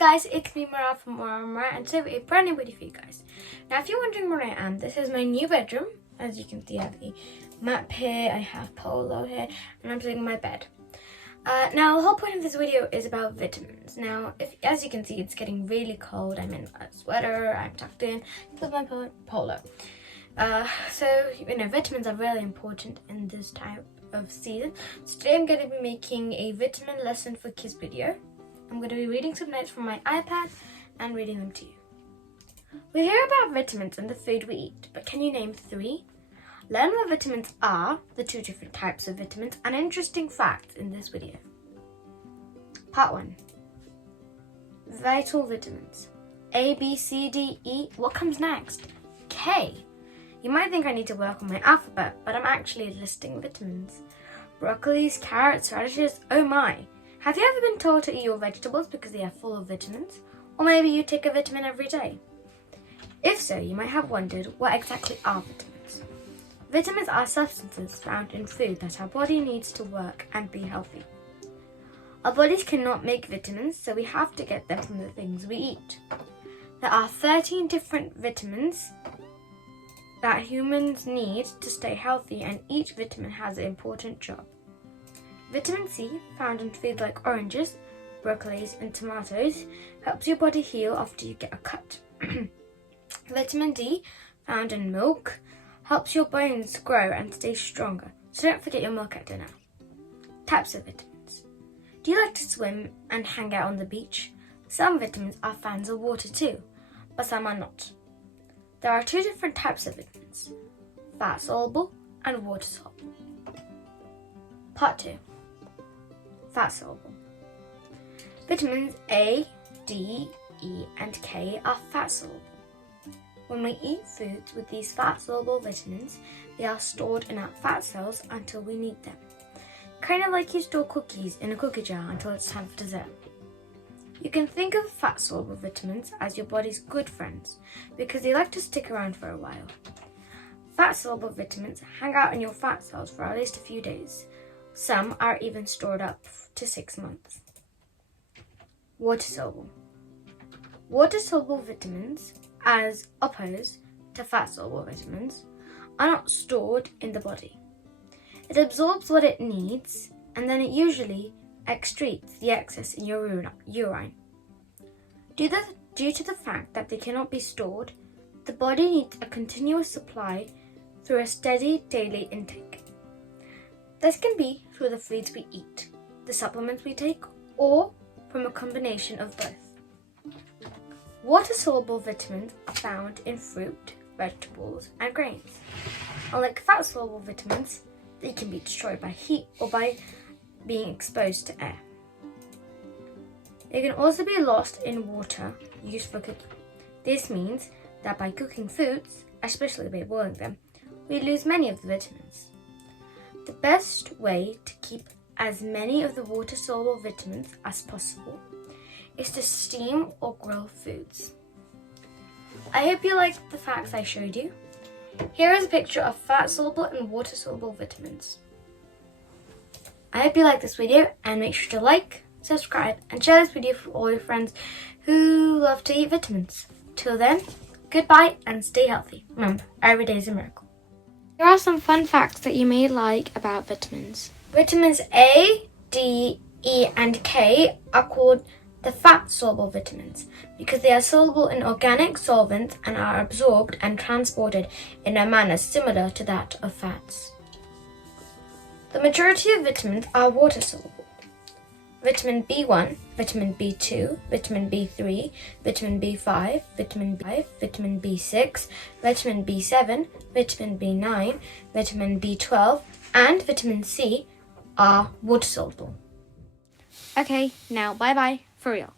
guys, it's me Miraya from Around Miraya and today we have a brand new video for you guys. Now if you're wondering where I am, this is my new bedroom. As you can see, I have a map here, I have polo here, and I'm sitting on my bed. Now the whole point of this video is about vitamins. Now as you can see, it's getting really cold. I'm in a sweater, I'm tucked in with my polo. Vitamins are really important in this type of season. So today I'm going to be making a vitamin lesson for kids video. I'm going to be reading some notes from my iPad and reading them to you. We hear about vitamins in the food we eat, but can you name 3? Learn what vitamins are, the 2 different types of vitamins, and interesting facts in this video. Part 1. Vital vitamins. A, B, C, D, E. What comes next? K. You might think I need to work on my alphabet, but I'm actually listing vitamins. Broccolis, carrots, radishes, oh my. Have you ever been told to eat your vegetables because they are full of vitamins? Or maybe you take a vitamin every day? If so, you might have wondered, what exactly are vitamins? Vitamins are substances found in food that our body needs to work and be healthy. Our bodies cannot make vitamins, so we have to get them from the things we eat. There are 13 different vitamins that humans need to stay healthy, and each vitamin has an important job. Vitamin C, found in foods like oranges, broccolis and tomatoes, helps your body heal after you get a cut. Vitamin D, found in milk, helps your bones grow and stay stronger, so don't forget your milk at dinner. Types of vitamins. Do you like to swim and hang out on the beach? Some vitamins are fans of water too, but some are not. There are 2 different types of vitamins, fat-soluble and water-soluble. Part 2. Fat-soluble. Vitamins A, D, E and K are fat-soluble. When we eat foods with these fat-soluble vitamins, they are stored in our fat cells until we need them. Kind of like you store cookies in a cookie jar until it's time for dessert. You can think of fat-soluble vitamins as your body's good friends because they like to stick around for a while. Fat-soluble vitamins hang out in your fat cells for at least a few days. Some are even stored up to 6 months. Water-soluble. Water-soluble vitamins, as opposed to fat-soluble vitamins, are not stored in the body. It absorbs what it needs and then it usually excretes the excess in your urine. Due to the fact that they cannot be stored, the body needs a continuous supply through a steady daily intake. This can be through the foods we eat, the supplements we take, or from a combination of both. Water-soluble vitamins are found in fruit, vegetables, and grains. Unlike fat-soluble vitamins, they can be destroyed by heat or by being exposed to air. They can also be lost in water used for cooking. This means that by cooking foods, especially by boiling them, we lose many of the vitamins. The best way to keep as many of the water-soluble vitamins as possible is to steam or grill foods. I hope you liked the facts I showed you. Here is a picture of fat-soluble and water-soluble vitamins. I hope you liked this video and make sure to like, subscribe and share this video for all your friends who love to eat vitamins. Till then, goodbye and stay healthy. Remember, every day is a miracle. Here are some fun facts that you may like about vitamins. Vitamins A, D, E and K are called the fat-soluble vitamins because they are soluble in organic solvents and are absorbed and transported in a manner similar to that of fats. The majority of vitamins are water-soluble. Vitamin B1, vitamin B2, vitamin B3, vitamin B5, vitamin B5, vitamin B6, vitamin B7, vitamin B9, vitamin B12, and vitamin C are water-soluble. Okay, now bye-bye, for real.